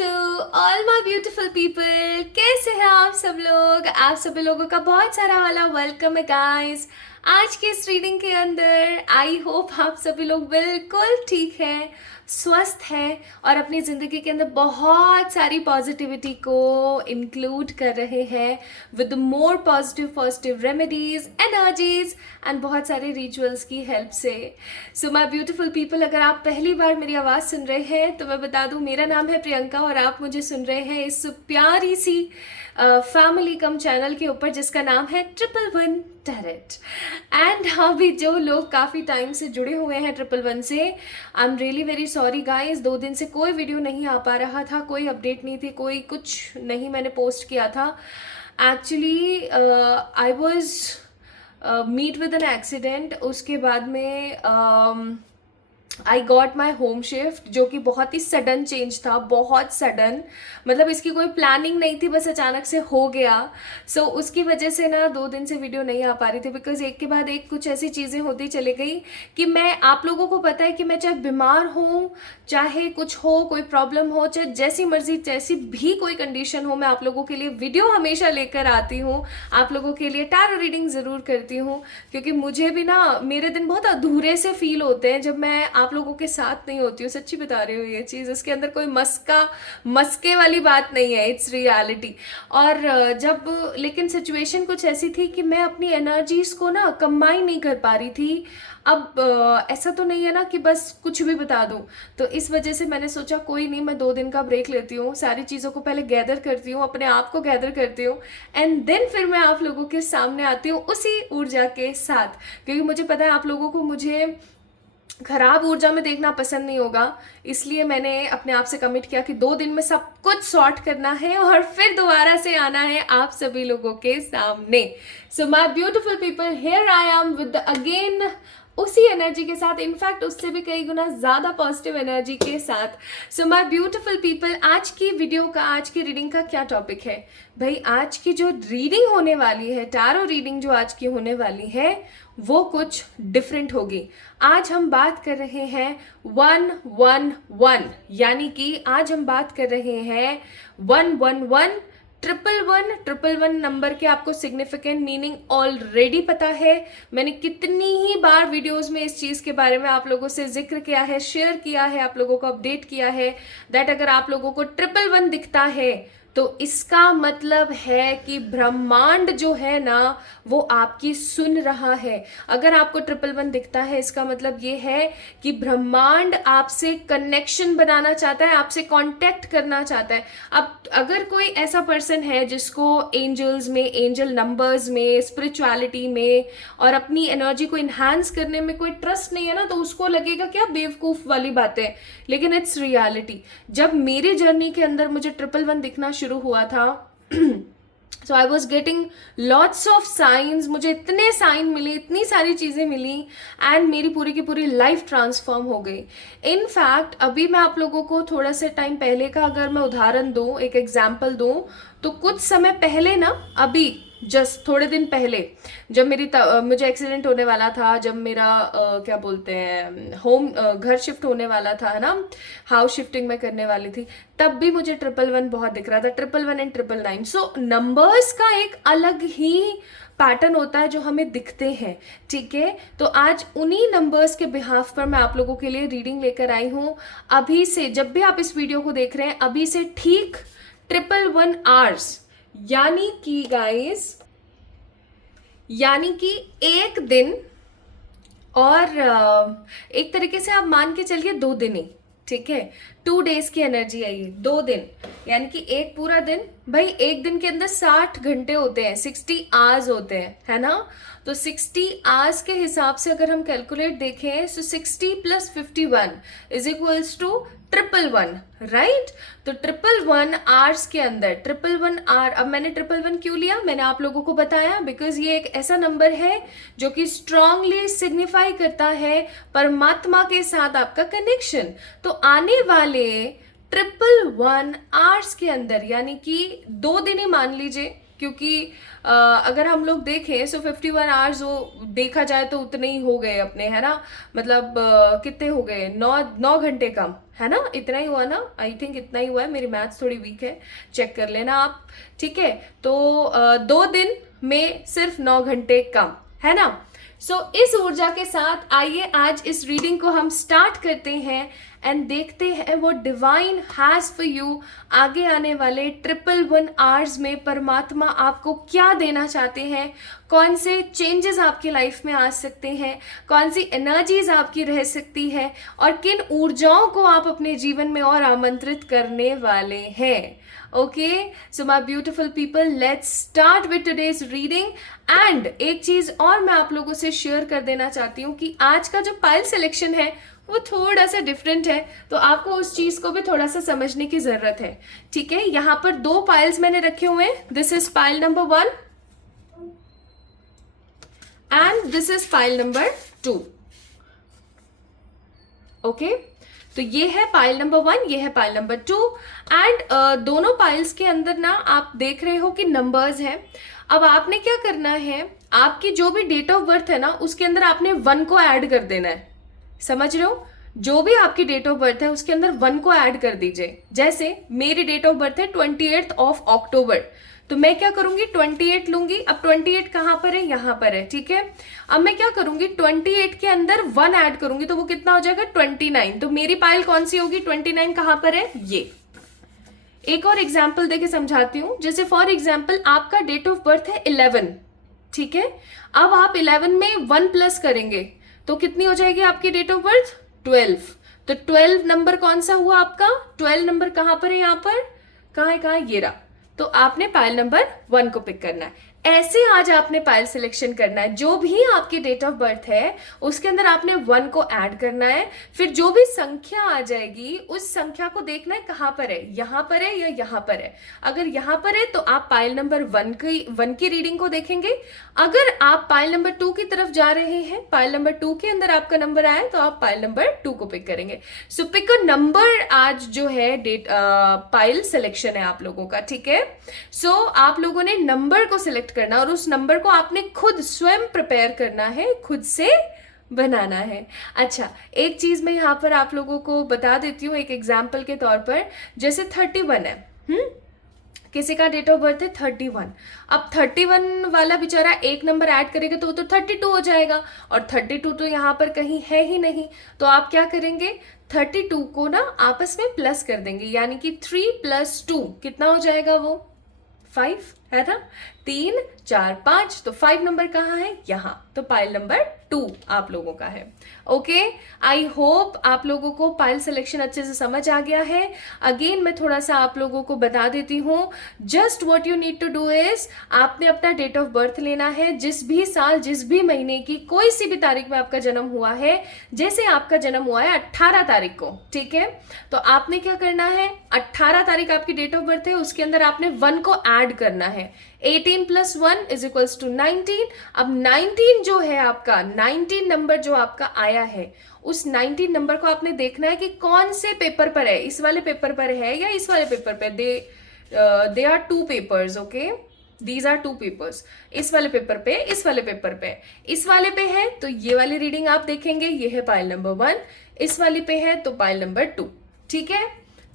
To all my beautiful people. कैसे हैं आप सब लोग? आप सभी लोगों का बहुत सारा वाला वेलकम है गाइस। आज के इस रीडिंग के अंदर आई होप आप सभी लोग बिल्कुल ठीक हैं, स्वस्थ हैं और अपनी ज़िंदगी के अंदर बहुत सारी पॉजिटिविटी को इंक्लूड कर रहे हैं with more positive remedies, energies and बहुत सारे रिचुअल्स की हेल्प से। सो माय ब्यूटीफुल पीपल, अगर आप पहली बार मेरी आवाज़ सुन रहे हैं तो मैं बता दूं, मेरा नाम है प्रियंका और आप मुझे सुन रहे हैं इस प्यारी सी फैमिली कम चैनल के ऊपर जिसका नाम है 111 टैरेट। एंड हाँ भी, जो लोग काफ़ी टाइम से जुड़े हुए हैं 111 से, आई am really very sorry guys. 2 दिन से कोई वीडियो नहीं आ पा रहा था, कोई अपडेट नहीं थी, कोई कुछ नहीं मैंने पोस्ट किया था। Actually I was meet with an accident. उसके बाद में I got my home shift, जो कि बहुत ही सडन चेंज था, बहुत सडन, मतलब इसकी कोई प्लानिंग नहीं थी, बस अचानक से हो गया। सो उसकी वजह से ना 2 दिन से वीडियो नहीं आ पा रही थी, बिकॉज एक के बाद एक कुछ ऐसी चीज़ें होती चली गई कि मैं, आप लोगों को पता है कि मैं चाहे बीमार हूँ, चाहे कुछ हो, कोई प्रॉब्लम हो, चाहे जैसी मर्जी जैसी भी कोई कंडीशन हो, मैं आप लोगों के लिए वीडियो हमेशा लेकर आती हूँ, आप लोगों के लिए टैरो रीडिंग ज़रूर करती हूँ, क्योंकि मुझे भी ना मेरे दिन बहुत अधूरे से फील होते हैं जब मैं आप लोगों के साथ नहीं होती हूँ। सच्ची बता रही हूँ ये चीज़, इसके अंदर कोई मस्के वाली बात नहीं है, इट्स रियलिटी। और जब लेकिन सिचुएशन कुछ ऐसी थी कि मैं अपनी एनर्जीज को ना कंबाइन नहीं कर पा रही थी। अब ऐसा तो नहीं है ना कि बस कुछ भी बता दूं, तो इस वजह से मैंने सोचा कोई नहीं, मैं 2 दिन का ब्रेक लेती हूँ, सारी चीज़ों को पहले गैदर करती हूँ, अपने आप को गैदर करती हूँ, एंड देन फिर मैं आप लोगों के सामने आती हूँ उसी ऊर्जा के साथ, क्योंकि मुझे पता है आप लोगों को मुझे खराब ऊर्जा में देखना पसंद नहीं होगा। इसलिए मैंने अपने आप से कमिट किया कि 2 दिन में सब कुछ सॉर्ट करना है और फिर दोबारा से आना है आप सभी लोगों के सामने। So my beautiful people, here I am with again उसी एनर्जी के साथ, इनफैक्ट उससे भी कई गुना ज़्यादा पॉजिटिव एनर्जी के साथ। सो माय ब्यूटीफुल पीपल, आज की वीडियो का, आज की रीडिंग का क्या टॉपिक है भाई? आज की जो रीडिंग होने वाली है, टैरो रीडिंग जो आज की होने वाली है, वो कुछ डिफरेंट होगी। आज हम बात कर रहे हैं 111, यानी कि आज हम बात कर रहे हैं 111, 111 नंबर के आपको सिग्निफिकेंट मीनिंग ऑलरेडी पता है। मैंने कितनी ही बार वीडियोस में इस चीज़ के बारे में आप लोगों से जिक्र किया है, शेयर किया है, आप लोगों को अपडेट किया है दैट अगर आप लोगों को 111 दिखता है तो इसका मतलब है कि ब्रह्मांड जो है ना वो आपकी सुन रहा है। अगर आपको 111 दिखता है, इसका मतलब ये है कि ब्रह्मांड आपसे कनेक्शन बनाना चाहता है, आपसे कांटेक्ट करना चाहता है। अब अगर कोई ऐसा पर्सन है जिसको एंजल्स में, एंजल नंबर्स में, स्पिरिचुअलिटी में और अपनी एनर्जी को इन्हांस करने में कोई ट्रस्ट नहीं है ना, तो उसको लगेगा क्या बेवकूफ़ वाली बातें, लेकिन इट्स रियलिटी। जब मेरी जर्नी के अंदर मुझे 111 दिखना शुरू हुआ था so I was getting lots of signs, मुझे इतने साइन मिले, इतनी सारी चीज़ें मिली एंड मेरी पूरी की पूरी लाइफ ट्रांसफॉर्म हो गई। इनफैक्ट अभी मैं आप लोगों को थोड़ा सा टाइम पहले का अगर मैं उदाहरण दूँ, एक एग्जाम्पल दूँ, तो कुछ समय पहले ना, अभी जस्ट थोड़े दिन पहले जब मुझे एक्सीडेंट होने वाला था, जब मेरा क्या बोलते हैं घर शिफ्ट होने वाला था, है ना, हाउस शिफ्टिंग में करने वाली थी, तब भी मुझे 111 बहुत दिख रहा था, 111 एंड 999। सो नंबर्स का एक अलग ही पैटर्न होता है जो हमें दिखते हैं, ठीक है। तो आज उन्हीं नंबर्स के बिहाफ पर मैं आप लोगों के लिए रीडिंग लेकर आई हूँ। अभी से, जब भी आप इस वीडियो को देख रहे हैं, अभी से ठीक 111 आवर्स, यानी कि गाइस, यानी कि एक दिन और एक तरीके से आप मान के चलिए 2 दिन ही, ठीक है। 2 डेज की एनर्जी आई है, 2 दिन यानी कि एक पूरा दिन। भाई एक दिन के अंदर 60 घंटे होते हैं, 60 आवर्स होते हैं, है ना। तो 60 आवर्स के हिसाब से अगर हम कैलकुलेट देखें, सो 60 + 51 इज इक्वल्स टू 111, राइट। तो 111 आवर्स के अंदर 111 आवर। अब मैंने 111 क्यों लिया, मैंने आप लोगों को बताया, बिकॉज ये एक ऐसा नंबर है जो कि स्ट्रांगली सिग्निफाई करता है परमात्मा के साथ आपका कनेक्शन। तो आने वाले 111 आवर्स के अंदर, यानी कि 2 दिन ही मान लीजिए, क्योंकि अगर हम लोग देखें सो 51 आवर्स वो देखा जाए तो उतने ही हो गए अपने, है ना। मतलब कितने हो गए, 9 घंटे कम, है ना, इतना ही हुआ ना, आई थिंक इतना ही हुआ है, मेरी मैथ्स थोड़ी वीक है, चेक कर लेना आप, ठीक है। तो 2 दिन में सिर्फ 9 घंटे कम, है ना। सो इस ऊर्जा के साथ आइए आज इस रीडिंग को हम स्टार्ट करते हैं एंड देखते हैं वो डिवाइन हैज फॉर यू आगे आने वाले 111 आवर्स में परमात्मा आपको क्या देना चाहते हैं, कौन से चेंजेस आपकी लाइफ में आ सकते हैं, कौन सी एनर्जीज आपकी रह सकती है और किन ऊर्जाओं को आप अपने जीवन में और आमंत्रित करने वाले हैं। Okay, so my beautiful people, let's start with today's reading. And एक चीज और मैं आप लोगों से शेयर कर देना चाहती हूँ कि आज का जो पाइल सिलेक्शन है वो थोड़ा सा डिफरेंट है, तो आपको उस चीज को भी थोड़ा सा समझने की जरूरत है, ठीक है। यहाँ पर 2 पाइल्स मैंने रखे हुए हैं, this is pile number 1 and this is pile number 2। Okay, तो ये है पाइल नंबर 1, ये है पाइल नंबर 2 एंड दोनों पाइल्स के अंदर ना आप देख रहे हो कि नंबर्स हैं। अब आपने क्या करना है, आपकी जो भी डेट ऑफ बर्थ है ना उसके अंदर आपने 1 को ऐड कर देना है, समझ रहे हो। जो भी आपकी डेट ऑफ बर्थ है उसके अंदर 1 को ऐड कर दीजिए। जैसे मेरी डेट ऑफ बर्थ है 28 अक्टूबर, तो मैं क्या करूंगी 28 लूंगी। अब 28 कहां पर है, यहां पर है, ठीक है। अब मैं क्या करूंगी 28 के अंदर 1 ऐड करूंगी तो वो कितना हो जाएगा 29। तो मेरी पाइल कौन सी होगी, 29 कहां पर है, ये। एक और एग्जाम्पल देके समझाती हूं। जैसे फॉर एग्जाम्पल आपका डेट ऑफ बर्थ है 11, ठीक है। अब आप 11 में 1 प्लस करेंगे तो कितनी हो जाएगी आपकी डेट ऑफ बर्थ, 12। तो 12 नंबर कौन सा हुआ आपका, 12 नंबर कहां पर है, यहां पर, कहां है, कहां, ये रहा। तो आपने पाइल नंबर 1 को पिक करना है। ऐसे आज आपने पाइल सिलेक्शन करना है, जो भी आपकी डेट ऑफ बर्थ है उसके अंदर आपने 1 को ऐड करना है। फिर जो भी संख्या आ जाएगी उस संख्या को देखना है कहां पर है, यहां पर है या यहां पर है। अगर यहां पर है तो आप पाइल नंबर 1 की रीडिंग को देखेंगे। अगर आप पाइल नंबर 2 की तरफ जा रहे हैं, पाइल नंबर 2 के अंदर आपका नंबर आए तो आप पाइल नंबर 2 को पिक करेंगे। सो पिक अ नंबर, आज जो है पाइल सिलेक्शन है आप लोगों का, ठीक है। सो आप लोगों ने नंबर को सिलेक्ट करना और उस नंबर को आपने खुद स्वयं प्रिपेयर करना है, खुद से बनाना है। अच्छा, एक चीज मैं यहाँ पर आप लोगों को बता देती हूँ एक एग्जाम्पल के तौर पर। जैसे 31 है, किसी का डेट ऑफ बर्थ है 31। अब 31 वाला बेचारा एक नंबर ऐड करेगा तो वो तो 32 हो जाएगा, और 32 तो यहाँ पर कहीं है ही नहीं। तो आप क्या करेंगे, 32 को ना आपस में प्लस कर देंगे, यानी कि 3 + 2 कितना हो जाएगा, वो 5 है ना। 3 4 5, तो 5 नंबर कहाँ है, यहाँ। तो पाइल नंबर 2 आप लोगों का है। ओके, आई होप आप लोगों को पाइल सिलेक्शन अच्छे से समझ आ गया है। अगेन मैं थोड़ा सा आप लोगों को बता देती हूँ। Just what you need to do is, आपने अपना डेट ऑफ बर्थ लेना है, जिस भी साल, जिस भी महीने की कोई सी भी तारीख में आपका जन्म हुआ है। जैसे आपका जन्म हुआ है 18 तारीख को, ठीक है, तो आपने क्या करना है, 18 तारीख आपकी डेट ऑफ बर्थ है, उसके अंदर आपने 1 को ऐड करना है। 18 + 1 = 19। अब 19 जो है आपका, 19 नंबर जो आपका आया है, उस 19 नंबर को आपने देखना है कि कौन से पेपर पर है, इस वाले पेपर पर है या इस वाले पेपर पर। They are 2 papers, okay, these are 2 papers. इस वाले पेपर पे, इस वाले पेपर पे, इस वाले पे है तो ये वाली रीडिंग आप देखेंगे, ये है पाइल नंबर 1। इस वाली पे है तो पाइल नंबर 2, ठीक है।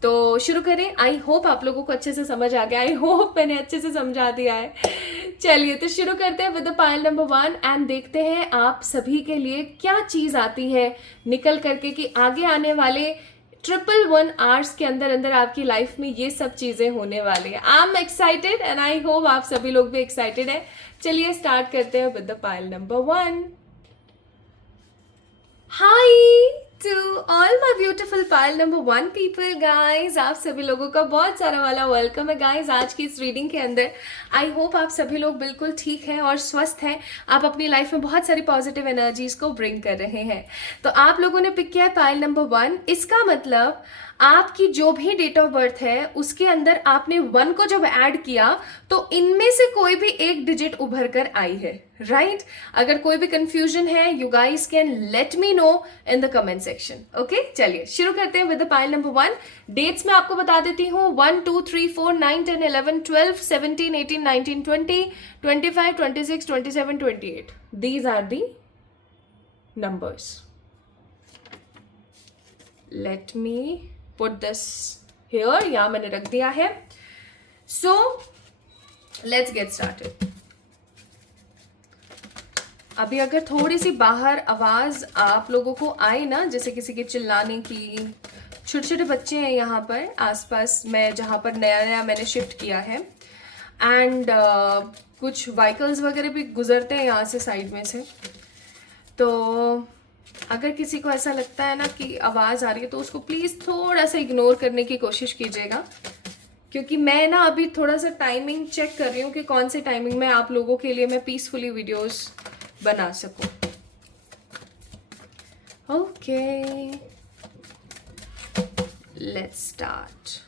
तो शुरू करें। आई होप आप लोगों को अच्छे से समझ आ गया, आई होप मैंने अच्छे से समझा दिया है। चलिए तो शुरू करते हैं with the pile number 1 and देखते हैं आप सभी के लिए क्या चीज आती है निकल करके कि आगे आने वाले 111 आवर्स के अंदर अंदर आपकी लाइफ में ये सब चीजें होने वाली है। I am excited and I hope आप सभी लोग भी एक्साइटेड है। चलिए स्टार्ट करते हैं with the pile number 1। Hi to all my beautiful pile number 1 people guys, आप सभी लोगों का बहुत सारा वाला वेलकम है गाइज आज की इस रीडिंग के अंदर। आई होप आप सभी लोग बिल्कुल ठीक हैं और स्वस्थ हैं, आप अपनी लाइफ में बहुत सारी पॉजिटिव एनर्जीज को ब्रिंग कर रहे हैं। तो आप लोगों ने पिक किया है पाइल नंबर 1, इसका मतलब आपकी जो भी डेट ऑफ बर्थ है उसके अंदर आपने 1 को जब ऐड किया तो इनमें से कोई भी एक डिजिट उभर कर आई है, राइट? अगर कोई भी कंफ्यूजन है, you guys can let me know in the comment section. Okay, चलिए शुरू करते हैं with the pile number 1। Dates मैं आपको बता देती हूँ, 1 2 3 4 9 10 11 12 17 18 19 20 25 26 27 28। These are the numbers. Let me put this here. यहाँ मैंने रख दिया है। So let's get started. अभी अगर थोड़ी सी बाहर आवाज आप लोगों को आए ना, जैसे किसी के चिल्लाने की, छोटे छोटे बच्चे हैं यहाँ पर आसपास, मैं जहाँ पर नया नया मैंने शिफ्ट किया है, एंड कुछ व्हीकल्स वगैरह भी गुजरते हैं यहाँ से साइड में से, तो अगर किसी को ऐसा लगता है ना कि आवाज़ आ रही है तो उसको प्लीज़ थोड़ा सा इग्नोर करने की कोशिश कीजिएगा, क्योंकि मैं ना अभी थोड़ा सा टाइमिंग चेक कर रही हूँ कि कौन से टाइमिंग में आप लोगों के लिए मैं पीसफुली वीडियोस बना सकूँ। Okay, let's start.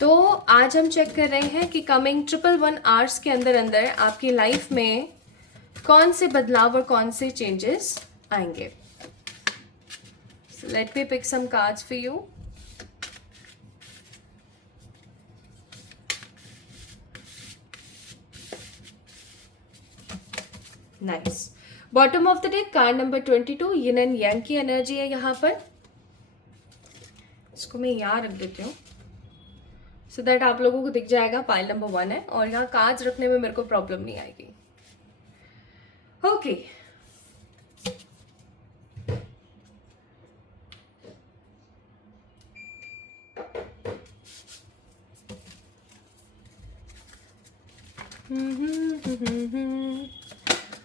तो आज हम चेक कर रहे हैं कि कमिंग 111 आवर्स के अंदर अंदर आपकी लाइफ में कौन से बदलाव और कौन से चेंजेस आएंगे। So let me pick some cards for you. Nice. Bottom of the deck card number 22, yin and yang की एनर्जी है यहाँ पर। इसको मैं यहाँ रख देती हूँ सो दैट आप लोगों को दिख जाएगा पाइल नंबर 1 है, और यहाँ कार्ड्स रखने में मेरे को प्रॉब्लम नहीं आएगी। ओके,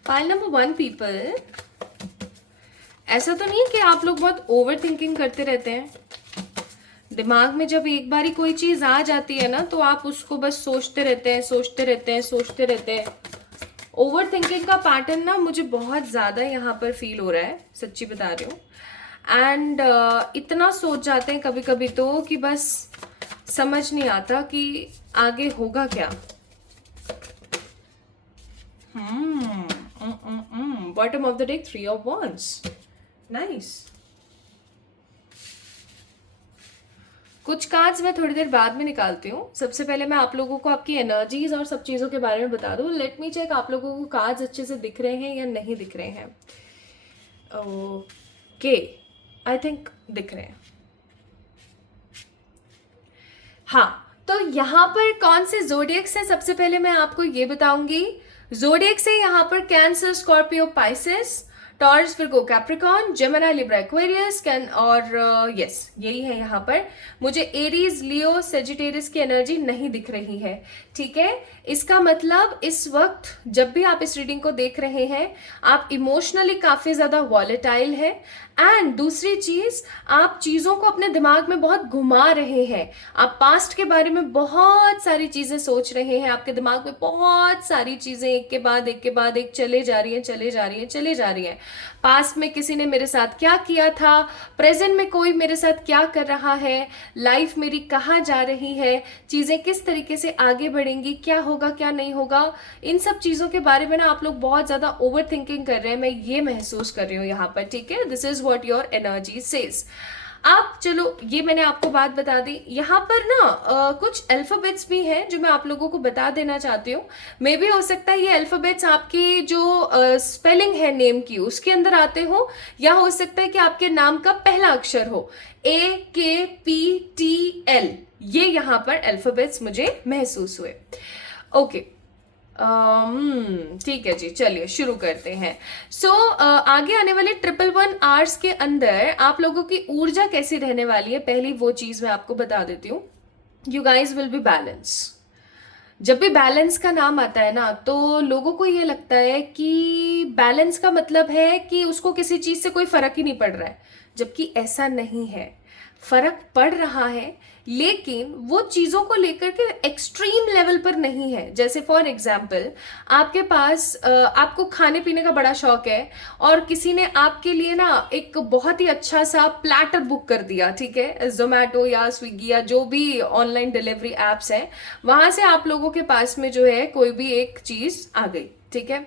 पाइल नंबर 1 पीपल, ऐसा तो नहीं है कि आप लोग बहुत ओवर थिंकिंग करते रहते हैं। दिमाग में जब एक बारी कोई चीज आ जाती है ना तो आप उसको बस सोचते रहते हैं, सोचते रहते हैं, सोचते रहते हैं। ओवर थिंकिंग का पैटर्न ना मुझे बहुत ज्यादा यहाँ पर फील हो रहा है, सच्ची बता रही हूँ। एंड इतना सोच जाते हैं कभी कभी तो कि बस समझ नहीं आता कि आगे होगा क्या। Bottom of the deck 3 of wands. Nice. कुछ कार्ड्स मैं थोड़ी देर बाद में निकालती हूँ। सबसे पहले मैं आप लोगों को आपकी एनर्जीज और सब चीज़ों के बारे में बता दूँ। लेट मी चेक आप लोगों को कार्ड्स अच्छे से दिख रहे हैं या नहीं दिख रहे हैं। ओके, आई थिंक दिख रहे हैं। हाँ, तो यहाँ पर कौन से ज़ोडिएक्स है सबसे पहले मैं आपको ये बताऊंगी। ज़ोडिएक्स है यहाँ पर cancer, Scorpio, Pisces, taurus, Virgo, Capricorn, Gemini, Libra, Aquarius, और यस यही है यहाँ पर। मुझे एरीज, लियो, सेजिटेरियस की एनर्जी नहीं दिख रही है, ठीक है। इसका मतलब इस वक्त जब भी आप इस रीडिंग को देख रहे हैं आप इमोशनली काफी ज्यादा वॉलेटाइल है, एंड दूसरी चीज आप चीजों को अपने दिमाग में बहुत घुमा रहे हैं। आप पास्ट के बारे में बहुत सारी चीजें सोच रहे हैं, आपके दिमाग में बहुत सारी चीजें एक के बाद एक के बाद एक चले जा रही हैं, चले जा रही हैं, चले जा रही हैं। पास्ट में किसी ने मेरे साथ क्या किया था, प्रेजेंट में कोई मेरे साथ क्या कर रहा है, लाइफ मेरी कहाँ जा रही है, चीजें किस तरीके से आगे बढ़ेंगी, क्या होगा क्या नहीं होगा, इन सब चीजों के बारे में ना आप लोग बहुत ज्यादा ओवर थिंकिंग कर रहे हैं। मैं ये महसूस कर रही हूँ यहाँ पर, ठीक है। This is what your energy says. आप चलो ये मैंने आपको बात बता दी। यहाँ पर ना कुछ अल्फाबेट्स भी हैं जो मैं आप लोगों को बता देना चाहती हूँ। मे भी हो सकता है ये अल्फाबेट्स आपकी जो स्पेलिंग है नेम की उसके अंदर आते हो, या हो सकता है कि आपके नाम का पहला अक्षर हो, AKPTL। ये यहाँ पर अल्फाबेट्स मुझे महसूस हुए। ओके, ठीक है जी, चलिए शुरू करते हैं। सो आगे आने वाले 111 आवर्स के अंदर आप लोगों की ऊर्जा कैसी रहने वाली है, पहली वो चीज मैं आपको बता देती हूँ। You guys will be balance. जब भी बैलेंस का नाम आता है ना तो लोगों को ये लगता है कि बैलेंस का मतलब है कि उसको किसी चीज से कोई फर्क ही नहीं पड़ रहा है, जबकि ऐसा नहीं है। फर्क पड़ रहा है, लेकिन वो चीज़ों को लेकर के एक्सट्रीम लेवल पर नहीं है। जैसे फॉर एग्जाम्पल, आपके पास आपको खाने पीने का बड़ा शौक है और किसी ने आपके लिए ना एक बहुत ही अच्छा सा प्लेटर बुक कर दिया, ठीक है, जोमेटो या स्विगी या जो भी ऑनलाइन डिलीवरी एप्स हैं, वहां से आप लोगों के पास में जो है कोई भी एक चीज आ गई, ठीक है।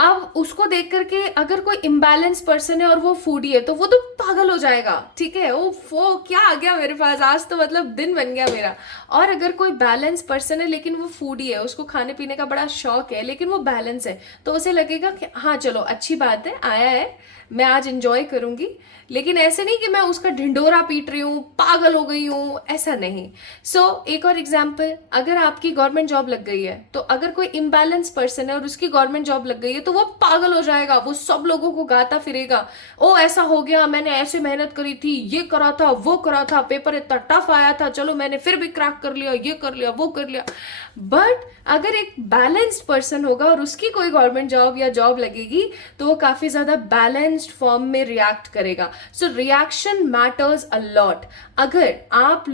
अब उसको देख करके अगर कोई इम्बैलेंस पर्सन है और वो फूडी है तो वो तो पागल हो जाएगा, ठीक है, वो क्या आ गया मेरे पास, आज तो मतलब दिन बन गया मेरा। और अगर कोई बैलेंस पर्सन है लेकिन वो फूडी है, उसको खाने पीने का बड़ा शौक है लेकिन वो बैलेंस है, तो उसे लगेगा कि हाँ चलो अच्छी बात है, आया है, मैं आज इंजॉय करूंगी। लेकिन ऐसे नहीं कि मैं उसका ढिंडोरा पीट रही हूँ, पागल हो गई हूँ, ऐसा नहीं। एक और एग्जाम्पल, अगर आपकी गवर्नमेंट जॉब लग गई है, तो अगर कोई इम्बैलेंस पर्सन है और उसकी गवर्नमेंट जॉब लग गई है तो वो पागल हो जाएगा, वो सब लोगों को गाता फिरेगा, ओ ऐसा हो गया, मैंने ऐसे मेहनत करी थी, ये करा था, वो करा था, पेपर इतना टफ आया था, चलो मैंने फिर भी क्रैक कर लिया, ये कर लिया, वो कर लिया। बट अगर एक बैलेंस्ड पर्सन होगा और उसकी कोई गवर्नमेंट जॉब या जॉब लगेगी तो वो काफी ज्यादा बैलेंस्ड फॉर्म में रिएक्ट करेगा। So reaction matters a lot. अगर आप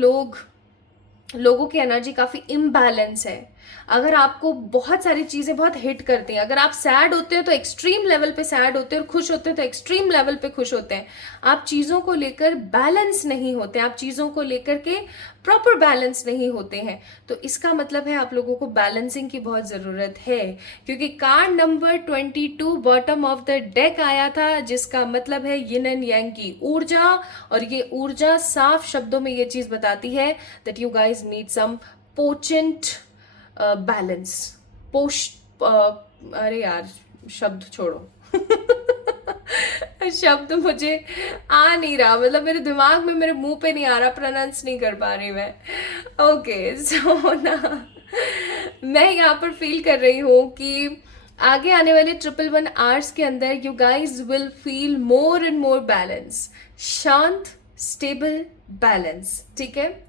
लोगों की एनर्जी काफी इम्बैलेंस है, अगर आपको बहुत सारी चीजें बहुत हिट करती हैं, अगर आप सैड होते हैं तो एक्सट्रीम लेवल पे सैड होते हैं और खुश होते हैं तो एक्सट्रीम लेवल पे खुश होते हैं, आप चीजों को लेकर बैलेंस नहीं होते, आप चीजों को लेकर के प्रॉपर बैलेंस नहीं होते हैं, तो इसका मतलब है आप लोगों को बैलेंसिंग की बहुत जरूरत है। क्योंकि card number 22 bottom of the deck आया था, जिसका मतलब है यिन एंड यांग की ऊर्जा, और ये ऊर्जा साफ शब्दों में ये चीज बताती है that you guys need some potent balance. अरे यार शब्द छोड़ो शब्द मुझे आ नहीं रहा, मतलब मेरे दिमाग में, मेरे मुंह पे नहीं आ रहा, प्रोनाउंस नहीं कर पा रही मैं। ओके सो ना मैं यहाँ पर फील कर रही हूँ कि आगे आने वाले 111 आवर्स के अंदर you guys will feel more and more balance, शांत, स्टेबल, बैलेंस, ठीक है।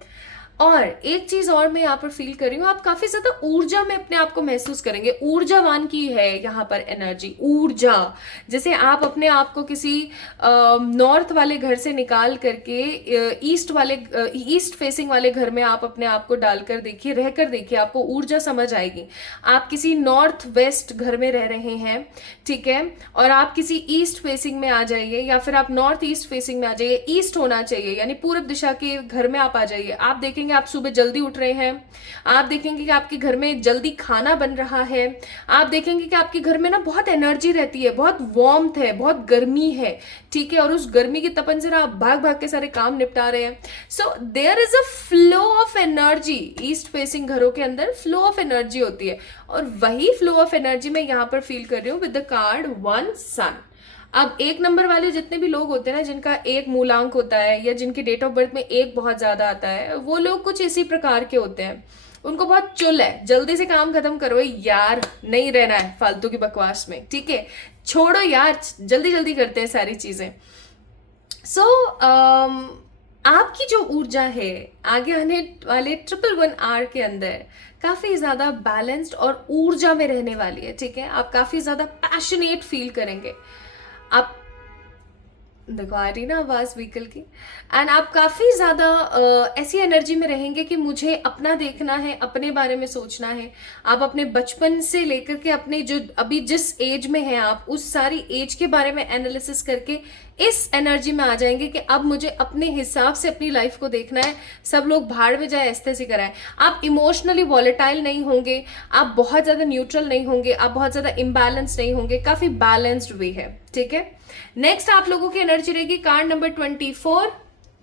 और एक चीज और मैं यहाँ पर फील कर रही हूँ, आप काफी ज्यादा ऊर्जा में अपने आप को महसूस करेंगे, ऊर्जावान की है यहाँ पर एनर्जी, ऊर्जा। जैसे आप अपने आप को किसी नॉर्थ वाले घर से निकाल करके ईस्ट फेसिंग वाले घर में आप अपने आप को डालकर देखिए, रहकर देखिए, आपको ऊर्जा समझ आएगी। आप किसी नॉर्थ वेस्ट घर में रह रहे हैं, ठीक है, और आप किसी ईस्ट फेसिंग में आ जाइए, या फिर आप नॉर्थ ईस्ट फेसिंग में आ जाइए, ईस्ट होना चाहिए यानी पूरब दिशा के घर में आप आ जाइए, आप देखेंगे आप सुबह जल्दी उठ रहे हैं, आप देखेंगे कि आपके घर में जल्दी खाना बन रहा है, आप देखेंगे कि आपके घर में ना बहुत एनर्जी रहती है, बहुत वार्मथ है, बहुत गर्मी है, ठीक है, और उस गर्मी की तपन से ना आप भाग भाग के सारे काम निपटा रहे हैं। So there is a flow of energy, east facing घरों के अंदर फ्लो ऑफ एनर्जी होती है, और वही फ्लो ऑफ एनर्जी मैं यहाँ पर फील कर रही हूँ विद द कार्ड 1 सन। अब 1 नंबर वाले जितने भी लोग होते हैं ना, जिनका 1 मूलांक होता है या जिनकी डेट ऑफ बर्थ में 1 बहुत ज्यादा आता है, वो लोग कुछ इसी प्रकार के होते हैं। उनको बहुत चुल है, जल्दी से काम खत्म करो यार, नहीं रहना है फालतू की बकवास में, ठीक है, छोड़ो यार, जल्दी जल्दी करते हैं सारी चीजें। सो आपकी जो ऊर्जा है आगे आने वाले 111 आवर के अंदर काफी ज्यादा बैलेंस्ड और ऊर्जा में रहने वाली है, ठीक है। आप काफी ज्यादा पैशनेट फील करेंगे, आप देखो आ रही ना आवाज व्हीकल की, एंड आप काफी ज्यादा ऐसी एनर्जी में रहेंगे कि मुझे अपना देखना है, अपने बारे में सोचना है। आप अपने बचपन से लेकर के अपने जो अभी जिस एज में हैं आप, उस सारी एज के बारे में एनालिसिस करके इस एनर्जी में आ जाएंगे कि अब मुझे अपने हिसाब से अपनी लाइफ को देखना है, सब लोग भाड़ में जाए ऐसे से कराए। आप इमोशनली वॉलेटाइल नहीं होंगे, आप बहुत ज्यादा न्यूट्रल नहीं होंगे, आप बहुत ज्यादा इम्बैलेंस नहीं होंगे, काफी बैलेंस्ड वे है, ठीक है। नेक्स्ट आप लोगों की एनर्जी रहेगी कार्ड नंबर 24,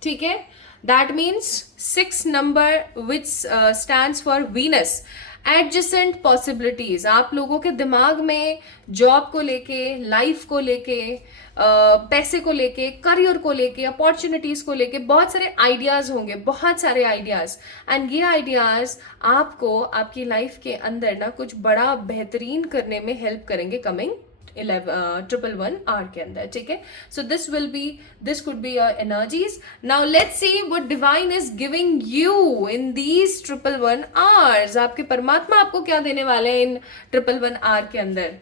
ठीक है, that means 6 number which stands for Venus. Adjacent possibilities, आप लोगों के दिमाग में जॉब को लेके, लाइफ को लेके, पैसे को लेके, करियर को लेके, अपॉर्चुनिटीज को लेके बहुत सारे आइडियाज होंगे, बहुत सारे आइडियाज, एंड ये आइडियाज आपको आपकी लाइफ के अंदर ना कुछ बड़ा बेहतरीन करने में हेल्प करेंगे कमिंग 111 आवर के अंदर, ठीक है। सो this could be your energies. Now let's see what divine is giving you in these 111 hours. आपके परमात्मा आपको क्या देने वाले हैं इन 111 आवर के अंदर?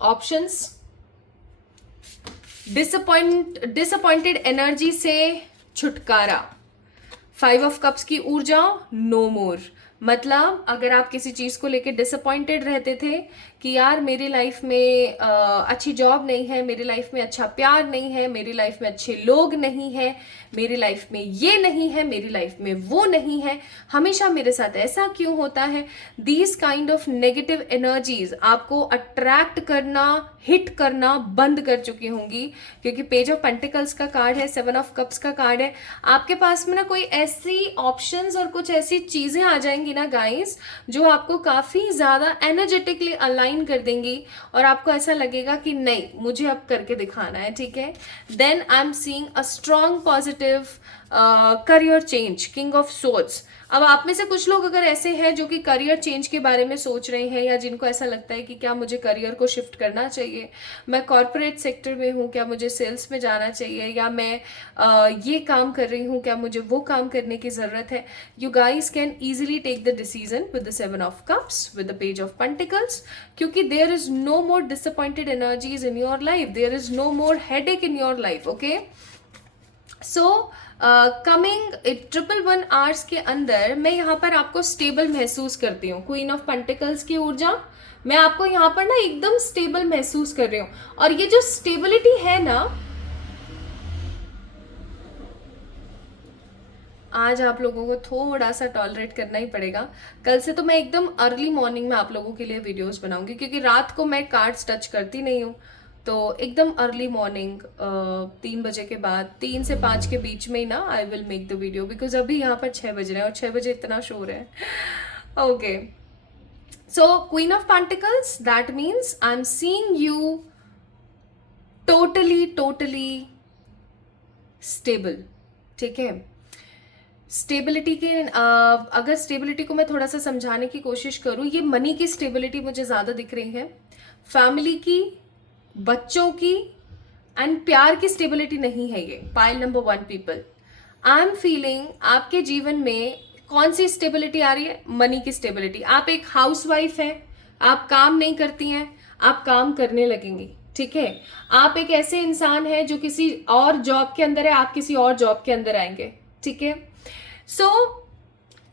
ऑप्शंस, डिसअपॉइंटेड एनर्जी से छुटकारा। 5 ऑफ कप्स की ऊर्जा, नो मोर। मतलब अगर आप किसी चीज को लेके डिसअपॉइंटेड रहते थे कि यार मेरी लाइफ में अच्छी जॉब नहीं है, मेरी लाइफ में अच्छा प्यार नहीं है, मेरी लाइफ में अच्छे लोग नहीं है, मेरी लाइफ में ये नहीं है, मेरी लाइफ में वो नहीं है, हमेशा मेरे साथ ऐसा क्यों होता है, these kind of negative energies आपको अट्रैक्ट करना, हिट करना बंद कर चुकी होंगी। क्योंकि पेज ऑफ पेंटिकल्स का कार्ड है, 7 ऑफ कप्स का कार्ड है। आपके पास में ना कोई ऐसी ऑप्शंस और कुछ ऐसी चीजें आ जाएंगी ना गाइस, जो आपको काफी ज्यादा एनर्जेटिकली अलाइन कर देंगी और आपको ऐसा लगेगा कि नहीं मुझे अब करके दिखाना है, ठीक है। Then I am seeing a strong positive career change, king of swords. अब आप में से कुछ लोग अगर ऐसे हैं जो कि करियर चेंज के बारे में सोच रहे हैं, या जिनको ऐसा लगता है कि क्या मुझे करियर को शिफ्ट करना चाहिए, मैं कॉर्पोरेट सेक्टर में हूँ, क्या मुझे सेल्स में जाना चाहिए, या मैं ये काम कर रही हूँ, क्या मुझे वो काम करने की ज़रूरत है, you guys can easily take the decision with the 7 of cups, with the page of pentacles. क्योंकि there is no more disappointed energies in your life, there is no more headache in your life, okay. So coming 111 hours के अंदर मैं यहाँ पर आपको stable महसूस करती हूँ। क्वीन ऑफ पेंटिकल्स की ऊर्जा, मैं आपको यहाँ पर ना एकदम स्टेबल महसूस कर रही हूँ। और ये जो स्टेबिलिटी है ना, आज आप लोगों को थोड़ा सा टॉलरेट करना ही पड़ेगा। कल से तो मैं एकदम अर्ली मॉर्निंग में आप लोगों के लिए वीडियोस बनाऊंगी, क्योंकि रात को मैं कार्ड्स टच करती नहीं हूँ। तो एकदम अर्ली मॉर्निंग 3 बजे के बाद, 3 से 5 के बीच में ही ना I will make the video, because अभी यहाँ पर 6 बज रहे हैं और 6 बजे इतना शोर है, okay. So queen of pentacles, that means I am seeing you totally stable, ठीक है। स्टेबिलिटी के अगर स्टेबिलिटी को मैं थोड़ा सा समझाने की कोशिश करूं, ये मनी की स्टेबिलिटी मुझे ज़्यादा दिख रही है, फैमिली की, बच्चों की एंड प्यार की स्टेबिलिटी नहीं है ये। Pile number 1 people, I am feeling आपके जीवन में कौन सी स्टेबिलिटी आ रही है? मनी की स्टेबिलिटी। आप एक हाउसवाइफ हैं, आप काम नहीं करती हैं, आप काम करने लगेंगी, ठीक है। आप एक ऐसे इंसान हैं जो किसी और जॉब के अंदर है, आप किसी और जॉब के अंदर आएंगे, ठीक है। सो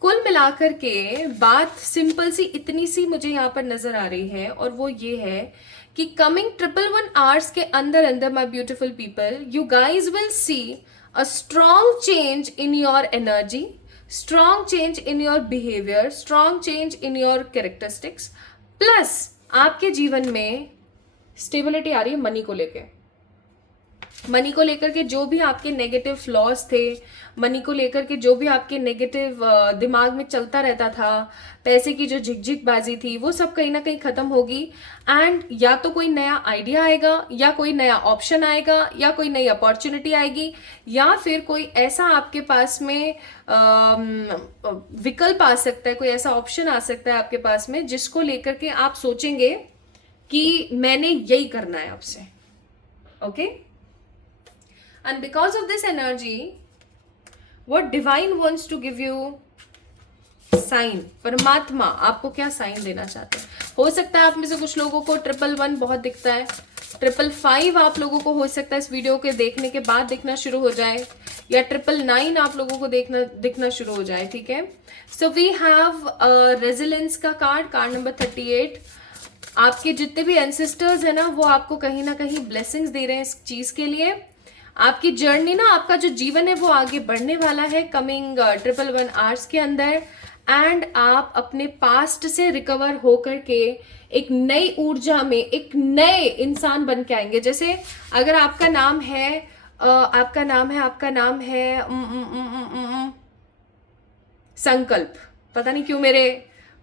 कुल मिलाकर के बात सिंपल सी इतनी सी मुझे यहाँ पर नजर आ रही है, और वो ये है कि कमिंग 111 आवर्स के अंदर अंदर my beautiful people, you guys will see a strong change in your energy, strong change in your behaviour, strong change in your characteristics, plus आपके जीवन में स्टेबिलिटी आ रही है मनी को लेके। मनी को लेकर के जो भी आपके नेगेटिव फ्लॉज थे, मनी को लेकर के जो भी आपके नेगेटिव दिमाग में चलता रहता था, पैसे की जो झिकझिकबाजी थी, वो सब कहीं ना कहीं खत्म होगी। एंड या तो कोई नया आइडिया आएगा, या कोई नया ऑप्शन आएगा, या कोई नई अपॉर्चुनिटी आएगी, या फिर कोई ऐसा आपके पास में विकल्प आ सकता है, कोई ऐसा ऑप्शन आ सकता है आपके पास में, जिसको लेकर के आप सोचेंगे कि मैंने यही करना है आपसे, okay. And because of this energy, what divine wants to give you sign, परमात्मा आपको क्या साइन देना चाहते हैं? हो सकता है आप में से कुछ लोगों को 111 बहुत दिखता है, 555 आप लोगों को हो सकता है इस वीडियो के देखने के बाद दिखना शुरू हो जाए, या 999 आप लोगों को दिखना शुरू हो जाए, ठीक है। सो वी हैव रेजिलेंस का कार्ड, कार्ड नंबर 38। आपके जितने भी एंसेस्टर्स है ना, वो आपको कहीं ना कहीं ब्लेसिंग्स दे रहे हैं इस चीज के लिए। आपकी जर्नी ना, आपका जो जीवन है वो आगे बढ़ने वाला है कमिंग 111 आवर्स के अंदर, एंड आप अपने पास्ट से रिकवर होकर के एक नई ऊर्जा में एक नए इंसान बन के आएंगे। जैसे अगर आपका नाम है संकल्प, पता नहीं क्यों मेरे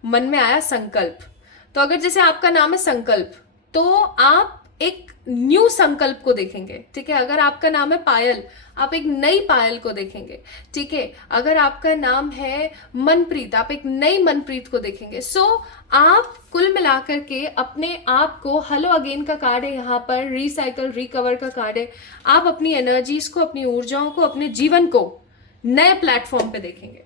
मन में आया संकल्प। तो अगर जैसे आपका नाम है संकल्प, तो आप एक न्यू संकल्प को देखेंगे, ठीक है। अगर आपका नाम है पायल, आप एक नई पायल को देखेंगे, ठीक है। अगर आपका नाम है मनप्रीत, आप एक नई मनप्रीत को देखेंगे। सो आप कुल मिलाकर के अपने आप को, हेलो अगेन का कार्ड है यहाँ पर, रिसाइकल रिकवर का कार्ड है, आप अपनी एनर्जीज को, अपनी ऊर्जाओं को, अपने जीवन को नए प्लेटफॉर्म पे देखेंगे।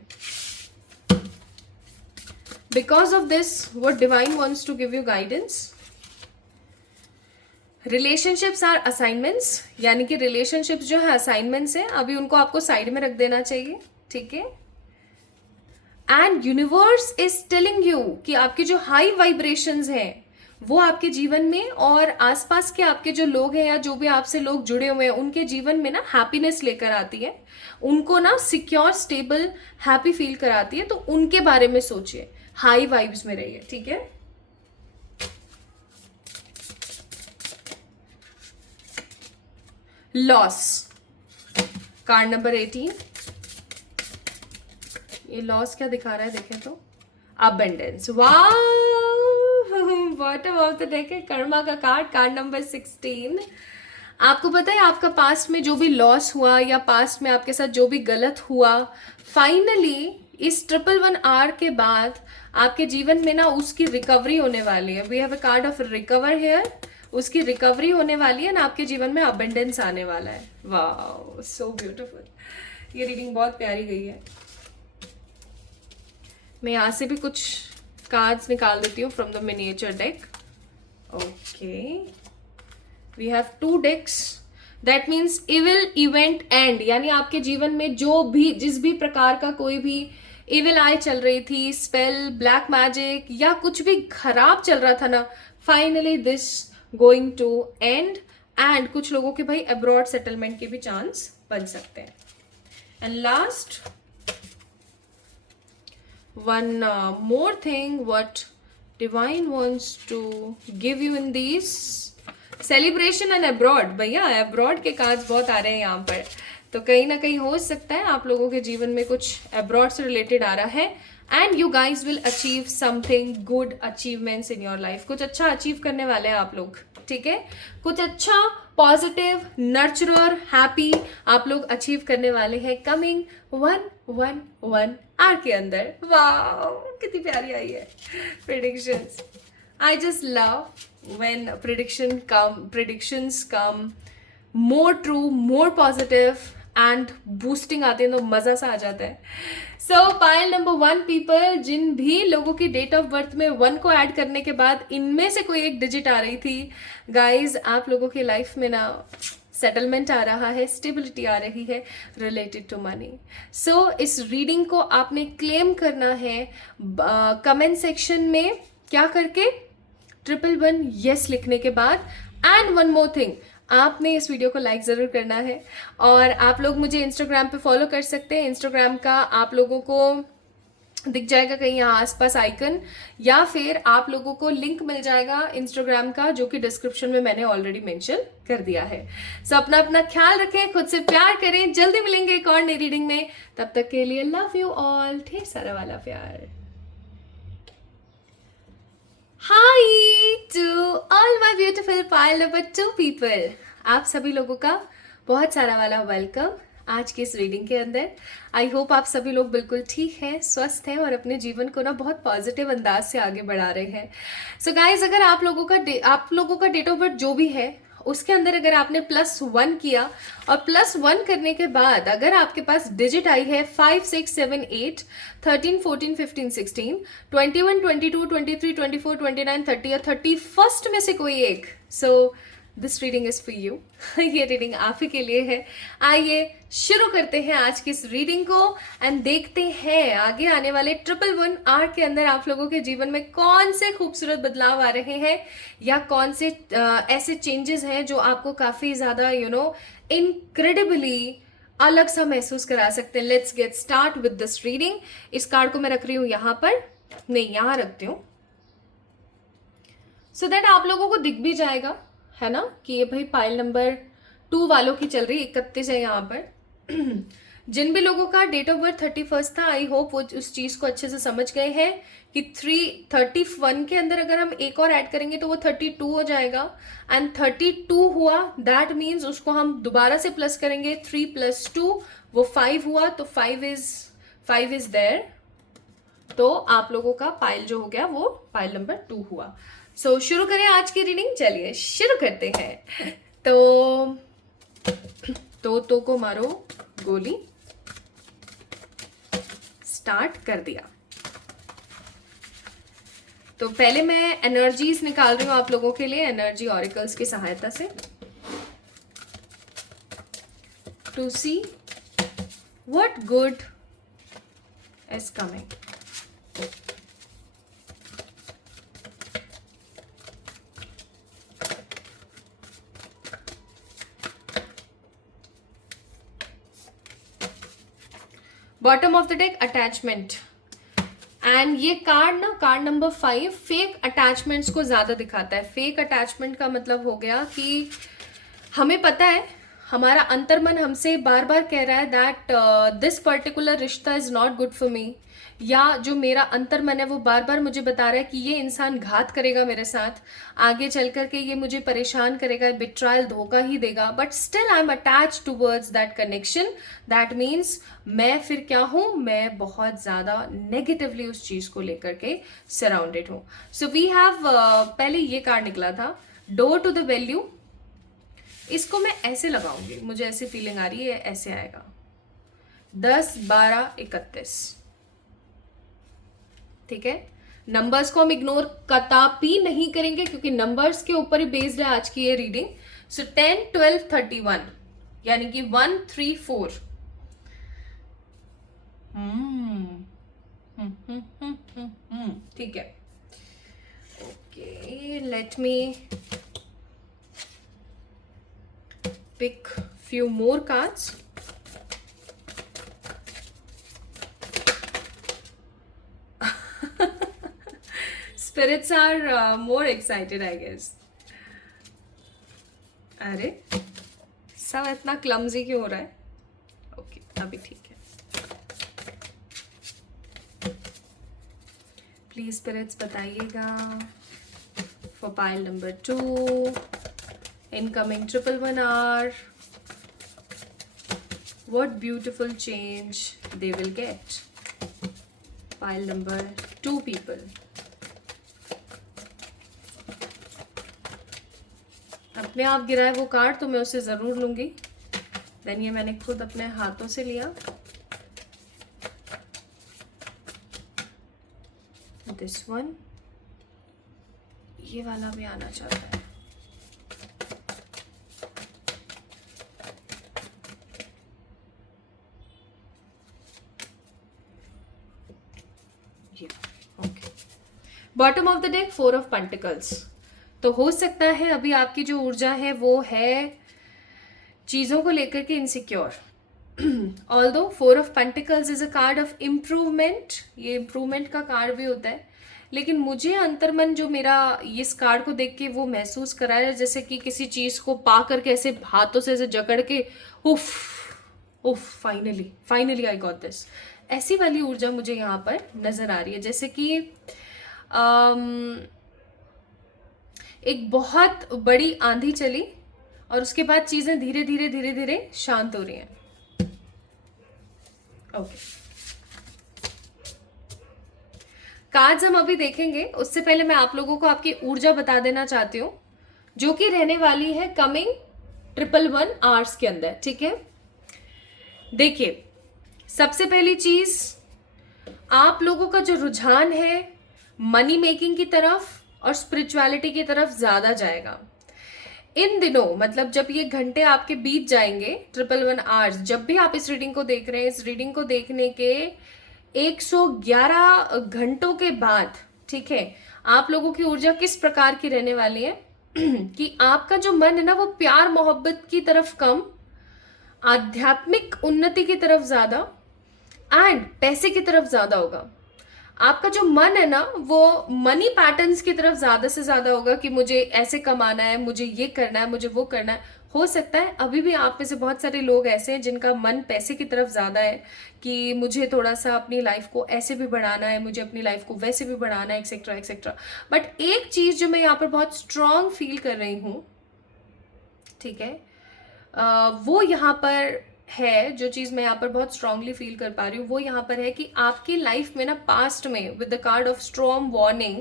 Because of this, what divine wants to give you guidance, relationships are assignments, यानी कि रिलेशनशिप्स जो है असाइनमेंट्स है, अभी उनको आपको साइड में रख देना चाहिए, ठीक है। And universe is telling you कि आपके जो हाई वाइब्रेशंस हैं वो आपके जीवन में और आसपास के आपके जो लोग हैं या जो भी आपसे लोग जुड़े हुए हैं उनके जीवन में ना हैप्पीनेस लेकर आती है, उनको ना सिक्योर स्टेबल हैप्पी फील कराती है। तो उनके बारे में सोचिए, हाई वाइब्स में रहिए, ठीक है। Loss, card number 18। ये लॉस क्या दिखा रहा है देखें तो, abundance. Wow, bottom of the deck है कर्मा का कार्ड, कार्ड नंबर 16। आपको पता है आपका पास्ट में जो भी लॉस हुआ या पास्ट में आपके साथ जो भी गलत हुआ, फाइनली इस 111 के बाद आपके जीवन में ना उसकी रिकवरी होने वाली है। We have a card of recover here, उसकी रिकवरी होने वाली है ना, आपके जीवन में अबंडेंस आने वाला है। Wow, so beautiful. ये रीडिंग बहुत प्यारी गई है। मैं यहाँ से भी कुछ कार्ड्स निकाल देती हूँ from the miniature deck. Okay, we have 2 decks. That means evil event end, यानी आपके जीवन में जो भी जिस भी प्रकार का कोई भी इविल आई चल रही थी, स्पेल, ब्लैक मैजिक या कुछ भी खराब चल रहा था ना, finally this going to end. And कुछ लोगों के भाई अब्रॉड सेटलमेंट के भी चांस बन सकते हैं। And last one more thing what divine wants to give you in these celebration and abroad। भैया abroad के कार्ड्स बहुत आ रहे हैं यहाँ पर, तो कहीं ना कहीं हो सकता है आप लोगों के जीवन में कुछ abroad से रिलेटेड आ रहा है। And you guys will achieve something good achievements in your life. कुछ अच्छा अचीव करने वाले हैं आप लोग, ठीक है। कुछ अच्छा पॉजिटिव नर्चरर हैप्पी आप लोग अचीव करने वाले हैं कमिंग 111 आर के अंदर। वाओ, कितनी प्यारी आई है predictions. I just love when predictions come more true, more positive and boosting आते हैं तो मजा सा आ जाता है। सो पाइल नंबर 1 पीपल, जिन भी लोगों की डेट ऑफ बर्थ में 1 को ऐड करने के बाद इनमें से कोई एक डिजिट आ रही थी, गाइज आप लोगों की लाइफ में ना सेटलमेंट आ रहा है, स्टेबिलिटी आ रही है रिलेटेड टू मनी। सो इस रीडिंग को आपने क्लेम करना है कमेंट सेक्शन में क्या करके, 111 यस लिखने के बाद। एंड वन मोर थिंग, आपने इस वीडियो को लाइक ज़रूर करना है और आप लोग मुझे इंस्टाग्राम पे फॉलो कर सकते हैं। इंस्टाग्राम का आप लोगों को दिख जाएगा कहीं यहाँ आसपास आइकन, या फिर आप लोगों को लिंक मिल जाएगा इंस्टाग्राम का, जो कि डिस्क्रिप्शन में मैंने ऑलरेडी मेंशन कर दिया है। सो अपना अपना ख्याल रखें, खुद से प्यार करें। जल्दी मिलेंगे एक और नई रीडिंग में, तब तक के लिए लव यू ऑल, ढेर सारा वाला प्यार। Hi to all my beautiful pile number 2 people। आप सभी लोगों का बहुत सारा वाला वेलकम आज की इस रीडिंग के अंदर। आई होप आप सभी लोग बिल्कुल ठीक हैं, स्वस्थ हैं और अपने जीवन को ना बहुत पॉजिटिव अंदाज से आगे बढ़ा रहे हैं। सो गाइज, अगर आप लोगों का डेट ऑफ बर्थ जो भी है उसके अंदर अगर आपने +1 किया और +1 करने के बाद अगर आपके पास डिजिट आई है 5 6 7 8 13 14 15 16 21 22 23 24 29 30 या 31st में से कोई एक, so this reading is for you. ये रीडिंग आप ही के लिए है। आइए शुरू करते हैं आज की इस रीडिंग को एंड देखते हैं आगे आने वाले 111 आर के अंदर आप लोगों के जीवन में कौन से खूबसूरत बदलाव आ रहे हैं या कौन से ऐसे चेंजेस हैं जो आपको काफी ज्यादा इनक्रेडिबली अलग सा महसूस करा सकते हैं। Let's get start with this reading. इस कार्ड को मैं रख रही हूं यहाँ पर, नहीं यहाँ रखती हूँ, सो दैट आप लोगों को दिख भी जाएगा, है ना, कि ये भाई पाइल नंबर 2 वालों की चल रही 31 है यहाँ पर। जिन भी लोगों का डेट ऑफ बर्थ 31 था, आई होप वो उस चीज को अच्छे से समझ गए हैं कि 31 के अंदर अगर हम एक और ऐड करेंगे तो वो 32 हो जाएगा। एंड 32 हुआ, दैट मीन्स उसको हम दोबारा से प्लस करेंगे, 3 + 2 वो 5 हुआ, तो 5 इज देयर। तो आप लोगों का पाइल जो हो गया वो पाइल नंबर 2 हुआ। सो शुरू करें आज की रीडिंग, चलिए शुरू करते हैं। तो को मारो गोली, स्टार्ट कर दिया। तो पहले मैं एनर्जीज निकाल रही हूँ आप लोगों के लिए एनर्जी ऑरिकल्स की सहायता से, to see what good is coming. Bottom of the deck attachment, and ये कार्ड ना, कार्ड नंबर 5 फेक अटैचमेंट्स को ज्यादा दिखाता है। फेक अटैचमेंट का मतलब हो गया कि हमें पता है, हमारा अंतर्मन हमसे बार बार कह रहा है दैट दिस पर्टिकुलर रिश्ता is not good for me, या जो मेरा अंतर्मन है वो बार बार मुझे बता रहा है कि ये इंसान घात करेगा मेरे साथ, आगे चल करके ये मुझे परेशान करेगा, बिट्रायल, धोखा ही देगा, but still I am attach towards that connection. That means मैं फिर क्या हूँ, मैं बहुत ज़्यादा नेगेटिवली उस चीज़ को लेकर के सराउंडेड हूँ। सो वी हैव, पहले ये कार्ड निकला था डोर टू द वैल्यू। इसको मैं ऐसे लगाऊंगी, मुझे ऐसी फीलिंग आ रही है, ऐसे आएगा 10, 12, 31। ठीक है, नंबर्स को हम इग्नोर कदापि नहीं करेंगे क्योंकि नंबर्स के ऊपर ही बेस्ड है आज की ये रीडिंग। सो 10, 12, 31 यानी कि 1, 3, 4। ठीक है, okay, let me pick few more cards. Spirits are more excited, I guess. अरे सब इतना क्लमजी क्यों हो रहा है? ओके, अभी ठीक है। प्लीज स्पिरिट्स बताइएगा for pile number 2, incoming 111R, what beautiful change they will get. Pile number 2 people. अपने आप गिरा है वो कार्ड तो मैं उसे जरूर लूंगी। देन ये मैंने खुद अपने हाथों से लिया। दिस वन, ये वाला भी आना चाहता है। Bottom of the deck 4 of pentacles. तो हो सकता है अभी आपकी जो ऊर्जा है वो है चीज़ों को लेकर के insecure. Although 4 of pentacles is a card of improvement, ये इम्प्रूवमेंट का कार्ड भी होता है, लेकिन मुझे अंतर्मन जो मेरा इस कार्ड को देख के वो महसूस करा है जैसे कि किसी चीज़ को पा करके ऐसे हाथों से ऐसे जकड़ के उफ उफ फाइनली आई गॉट दिस, ऐसी वाली ऊर्जा मुझे यहाँ पर नज़र आ रही है। जैसे कि एक बहुत बड़ी आंधी चली और उसके बाद चीजें धीरे धीरे शांत हो रही हैं। ओके, कार्ड्स हम अभी देखेंगे, उससे पहले मैं आप लोगों को आपकी ऊर्जा बता देना चाहती हूँ जो कि रहने वाली है कमिंग 111 आवर्स के अंदर। ठीक है, देखिए, सबसे पहली चीज, आप लोगों का जो रुझान है मनी मेकिंग की तरफ और स्पिरिचुअलिटी की तरफ ज्यादा जाएगा इन दिनों। मतलब जब ये घंटे आपके बीत जाएंगे 111 आवर्स, जब भी आप इस रीडिंग को देख रहे हैं, इस रीडिंग को देखने के 111 घंटों के बाद, ठीक है, आप लोगों की ऊर्जा किस प्रकार की रहने वाली है कि आपका जो मन है ना वो प्यार मोहब्बत की तरफ कम, आध्यात्मिक उन्नति की तरफ ज्यादा एंड पैसे की तरफ ज्यादा होगा। आपका जो मन है ना वो मनी पैटर्न्स की तरफ ज्यादा से ज्यादा होगा कि मुझे ऐसे कमाना है, मुझे ये करना है, मुझे वो करना है। हो सकता है अभी भी आप में से बहुत सारे लोग ऐसे हैं जिनका मन पैसे की तरफ ज्यादा है कि मुझे थोड़ा सा अपनी लाइफ को ऐसे भी बढ़ाना है, मुझे अपनी लाइफ को वैसे भी बढ़ाना है, एक्सेट्रा एक्सेट्रा। बट एक चीज जो मैं यहाँ पर बहुत स्ट्रांग फील कर रही हूँ, ठीक है, वो यहाँ पर है, जो चीज़ मैं यहाँ पर बहुत स्ट्रांगली फील कर पा रही हूँ वो यहाँ पर है कि आपकी लाइफ में ना पास्ट में with the card of strong warning,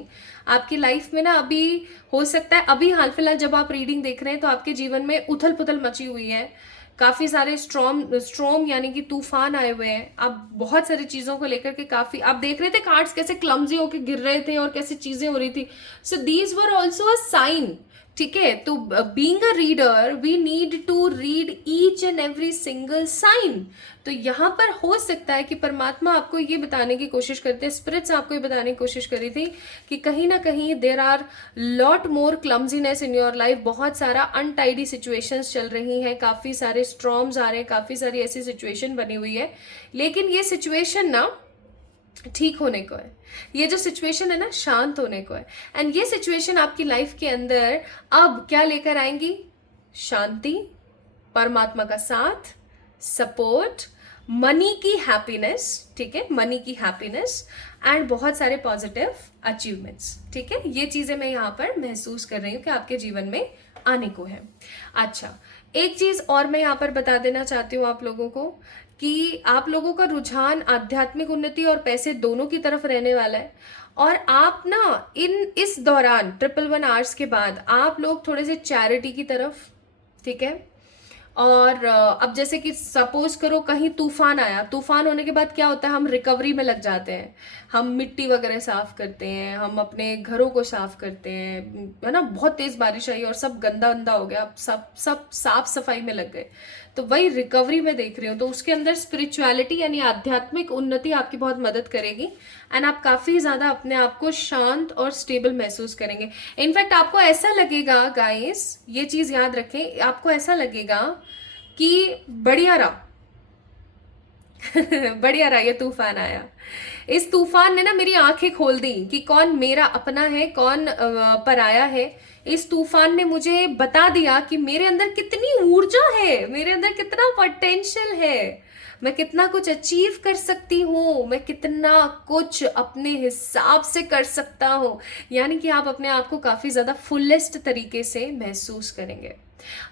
आपकी लाइफ में ना अभी हो सकता है, अभी हाल फिलहाल जब आप रीडिंग देख रहे हैं तो आपके जीवन में उथल पुथल मची हुई है, काफी सारे स्ट्रॉम यानी कि तूफान आए हुए हैं। आप बहुत सारी चीजों को लेकर के काफी आप देख रहे थे कार्ड्स कैसे क्लमजी होके गिर रहे थे और कैसे चीजें हो रही थी। So these were also a sign. ठीक है, तो being a reader we need to read each and every single sign. तो यहाँ पर हो सकता है कि परमात्मा आपको ये बताने की कोशिश करते हैं, स्पिरिट्स आपको ये बताने की कोशिश करी थी कि कहीं ना कहीं there are lot more clumsiness in your life. बहुत सारा अनटाइडी सिचुएशंस चल रही हैं, काफी सारे स्ट्रॉम्स आ रहे हैं, काफी सारी ऐसी सिचुएशन बनी हुई है। लेकिन ये सिचुएशन ना ठीक होने को है, ये जो सिचुएशन है ना शांत होने को है। एंड ये सिचुएशन आपकी लाइफ के अंदर अब क्या लेकर आएंगी? शांति, परमात्मा का साथ, सपोर्ट, मनी की हैप्पीनेस। ठीक है, मनी की हैप्पीनेस एंड बहुत सारे पॉजिटिव अचीवमेंट्स। ठीक है, ये चीजें मैं यहाँ पर महसूस कर रही हूँ कि आपके जीवन में आने को है। अच्छा, एक चीज और मैं यहाँ पर बता देना चाहती हूँ आप लोगों को कि आप लोगों का रुझान आध्यात्मिक उन्नति और पैसे दोनों की तरफ रहने वाला है। और आप ना इस दौरान 111 आवर्स के बाद आप लोग थोड़े से चैरिटी की तरफ, ठीक है। और अब जैसे कि सपोज करो कहीं तूफान आया, तूफान होने के बाद क्या होता है, हम रिकवरी में लग जाते हैं, हम मिट्टी वगैरह साफ करते हैं, हम अपने घरों को साफ करते हैं, है ना। बहुत तेज बारिश आई और सब गंदा गंदा हो गया, सब साफ सफाई में लग गए। तो वही रिकवरी में देख रही हूँ, तो उसके अंदर स्पिरिचुअलिटी यानी आध्यात्मिक उन्नति आपकी बहुत मदद करेगी एंड आप काफी ज्यादा अपने आप को शांत और स्टेबल महसूस करेंगे। इनफैक्ट आपको ऐसा लगेगा गाइस, ये चीज याद रखें, आपको ऐसा लगेगा कि बढ़िया रहा बढ़िया रहा ये तूफान आया। इस तूफान ने ना मेरी आंखें खोल दी कि कौन मेरा अपना है, कौन पराया है। इस तूफान ने मुझे बता दिया कि मेरे अंदर कितनी ऊर्जा है, मेरे अंदर कितना पोटेंशियल है, मैं कितना कुछ अचीव कर सकती हूँ, मैं कितना कुछ अपने हिसाब से कर सकता हूँ। यानी कि आप अपने आप को काफी ज्यादा फुलेस्ट तरीके से महसूस करेंगे।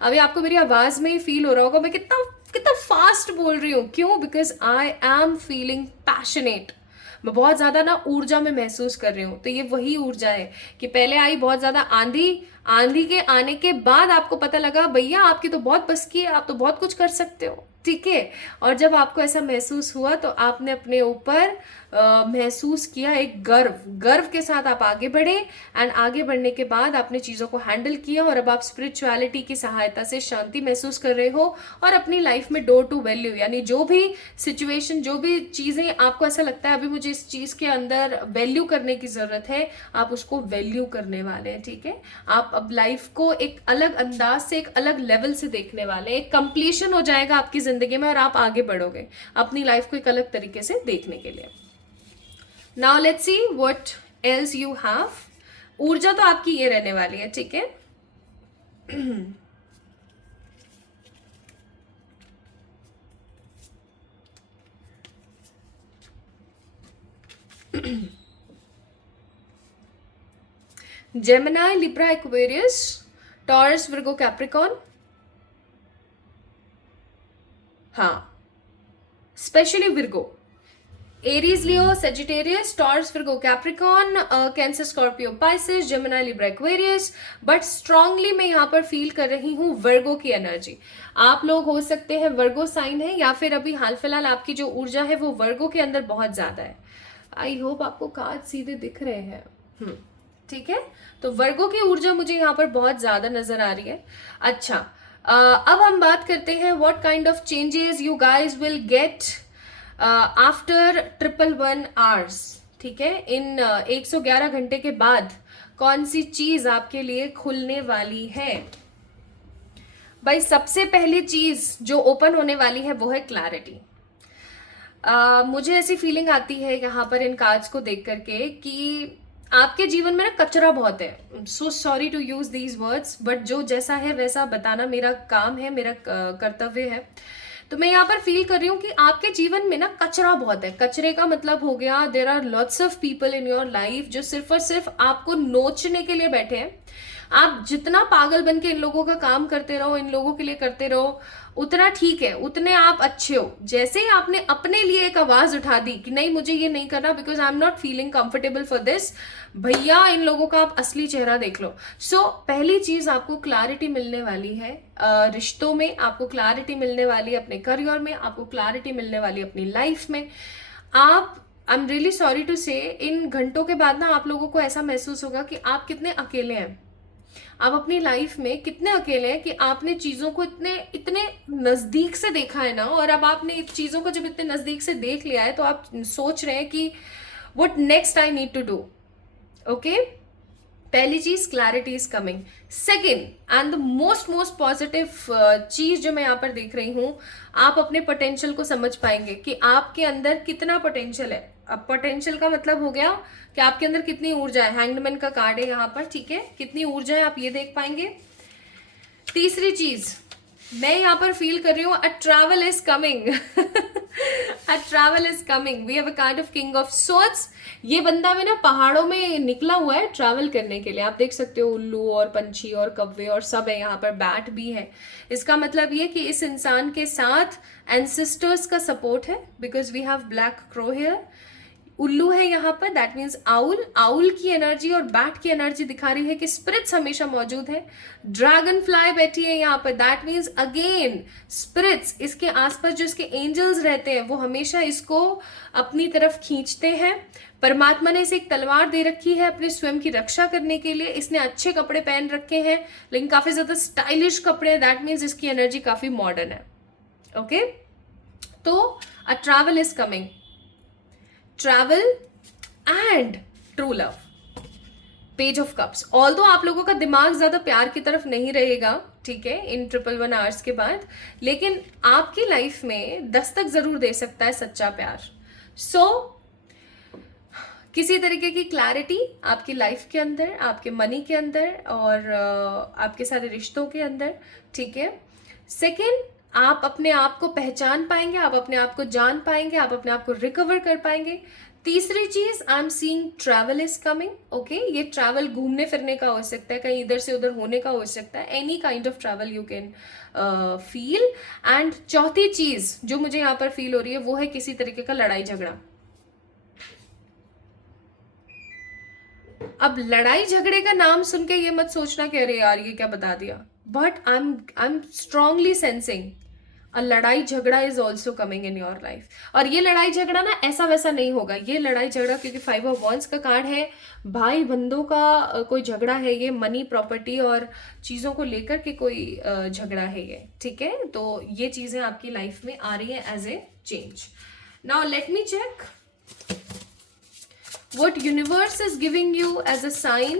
अभी आपको मेरी आवाज में ही फील हो रहा होगा मैं कितना कितना फास्ट बोल रही हूँ। क्यों? Because I am feeling passionate. मैं बहुत ज्यादा ना ऊर्जा में महसूस कर रही हूँ। तो ये वही ऊर्जा है कि पहले आई बहुत ज्यादा आंधी, आंधी के आने के बाद आपको पता लगा भैया आपकी तो बहुत बस की है, आप तो बहुत कुछ कर सकते हो। ठीक है, और जब आपको ऐसा महसूस हुआ तो आपने अपने ऊपर महसूस किया एक गर्व के साथ आप आगे बढ़े एंड आगे बढ़ने के बाद आपने चीज़ों को हैंडल किया और अब आप स्पिरिचुअलिटी की सहायता से शांति महसूस कर रहे हो और अपनी लाइफ में डोर टू वैल्यू यानी जो भी सिचुएशन, जो भी चीज़ें आपको ऐसा लगता है अभी मुझे इस चीज़ के अंदर वैल्यू करने की ज़रूरत है, आप उसको वैल्यू करने वाले हैं। ठीक है, आप अब लाइफ को एक अलग अंदाज से, एक अलग लेवल से देखने वाले हैं। एक कंप्लीशन हो जाएगा आपकी जिंदगी में और आप आगे बढ़ोगे अपनी लाइफ को एक अलग तरीके से देखने के लिए। Now let's see what else you have. ऊर्जा तो आपकी ये रहने वाली है। ठीक है, Gemini, Libra, Aquarius, Taurus, Virgo, Capricorn. हाँ, specially Virgo, Aries, Leo, Sagittarius, Taurus, Virgo, Capricorn, Cancer, Scorpio, Pisces, Gemini, Libra, Aquarius. But strongly मैं यहाँ पर फील कर रही हूँ वर्गो की एनर्जी। आप लोग हो सकते हैं वर्गो साइन है या फिर अभी हाल फिलहाल आपकी जो ऊर्जा है वो वर्गो के अंदर बहुत ज्यादा है। आई होप आपको कार्ड सीधे दिख रहे हैं। ठीक है, तो वर्गो की ऊर्जा मुझे यहाँ पर बहुत ज्यादा नजर आ रही है। अच्छा, अब हम बात करते हैं what kind of changes you guys will get after 111 hours. ठीक है, इन 111 घंटे के बाद कौन सी चीज आपके लिए खुलने वाली है? भाई सबसे पहली चीज जो ओपन होने वाली है वो है क्लैरिटी। मुझे ऐसी फीलिंग आती है यहाँ पर इन कार्ड्स को देख करके कि आपके जीवन में ना कचरा बहुत है। So sorry to use these words, but जो जैसा है वैसा बताना मेरा काम है, मेरा कर्तव्य है। तो मैं यहाँ पर फील कर रही हूँ कि आपके जीवन में ना कचरा बहुत है। कचरे का मतलब हो गया there are lots of people in your life जो सिर्फ और सिर्फ आपको नोचने के लिए बैठे हैं, आप जितना पागल बन के इन लोगों का काम करते रहो, इन लोगों के लिए करते रहो, उतना ठीक है, उतने आप अच्छे हो। जैसे ही आपने अपने लिए एक आवाज उठा दी कि नहीं मुझे ये नहीं करना because I am not feeling comfortable for this, भैया इन लोगों का आप असली चेहरा देख लो। सो पहली चीज आपको क्लैरिटी मिलने वाली है रिश्तों में, आपको क्लैरिटी मिलने वाली है अपने करियर में, आपको क्लैरिटी मिलने वाली है अपनी लाइफ में। आप I am really sorry to say, इन घंटों के बाद ना आप लोगों को ऐसा महसूस होगा कि आप कितने अकेले हैं, आप अपनी लाइफ में कितने अकेले हैं कि आपने चीजों को इतने इतने नजदीक से देखा है ना, और अब आपने चीजों को जब इतने नजदीक से देख लिया है तो आप सोच रहे हैं कि what next I need to do. Okay, पहली चीज clarity is coming. Second and the most positive चीज जो मैं यहाँ पर देख रही हूँ, आप अपने पोटेंशियल को समझ पाएंगे कि आपके अंदर कितना पोटेंशियल है। अब पोटेंशियल का मतलब हो गया कि आपके अंदर कितनी ऊर्जा है, हैंगमैन का कार्ड है यहाँ पर, ठीक है, कितनी ऊर्जा है आप ये देख पाएंगे। तीसरी चीज मैं यहाँ पर फील कर रही हूँ, a travel is coming. A travel is coming, we have a kind of king of swords. ये बंदा भी ना पहाड़ों में निकला हुआ है ट्रैवल करने के लिए, आप देख सकते हो उल्लू और पंछी और कौवे और सब है यहाँ पर, बैट भी है। इसका मतलब ये कि इस इंसान के साथ एंसेस्टर्स का सपोर्ट है, because we have black crow here. उल्लू है यहाँ पर, दैट मीन्स आउल, आउल की एनर्जी और बैट की एनर्जी दिखा रही है कि स्पिरिट्स हमेशा मौजूद है। ड्रैगन फ्लाई बैठी है यहाँ पर, दैट मीन्स अगेन स्पिरिट्स, इसके आसपास जो इसके एंजल्स रहते हैं वो हमेशा इसको अपनी तरफ खींचते हैं। परमात्मा ने इसे एक तलवार दे रखी है अपने स्वयं की रक्षा करने के लिए। इसने अच्छे कपड़े पहन रखे हैं लेकिन काफी ज्यादा स्टाइलिश कपड़े हैं, दैट मीन्स इसकी एनर्जी काफी मॉडर्न है। ओके, तो अ travel is coming, travel and true love. Page of cups, although आप लोगों का दिमाग ज्यादा प्यार की तरफ नहीं रहेगा, ठीक है, इन 111 आवर्स के बाद, लेकिन आपकी लाइफ में दस्तक जरूर दे सकता है सच्चा प्यार। सो किसी तरीके की क्लैरिटी आपकी लाइफ के अंदर, आपके मनी के अंदर और आपके सारे रिश्तों के अंदर, ठीक है। सेकेंड, आप अपने आप को पहचान पाएंगे, आप अपने आप को जान पाएंगे, आप अपने आप को रिकवर कर पाएंगे। तीसरी चीज, आई am seeing travel is coming. Okay, ये ट्रैवल घूमने फिरने का हो सकता है, कहीं इधर से उधर होने का हो सकता है, any kind of travel you can feel. And चौथी चीज जो मुझे यहाँ पर फील हो रही है वो है किसी तरीके का लड़ाई झगड़ा। अब लड़ाई झगड़े का नाम सुन के ये मत सोचना कि अरे यार ये क्या बता दिया, but I am strongly sensing a लड़ाई झगड़ा is also coming in your life. और ये लड़ाई झगड़ा ना ऐसा वैसा नहीं होगा, ये लड़ाई झगड़ा क्योंकि 5 ऑफ वॉन्ड्स का कार्ड है, भाई बंदों का कोई झगड़ा है ये, मनी प्रॉपर्टी और चीज़ों को लेकर के कोई झगड़ा है ये, ठीक है। तो ये चीज़ें आपकी लाइफ में आ रही है as a change. Now let me check what universe is giving you as a sign।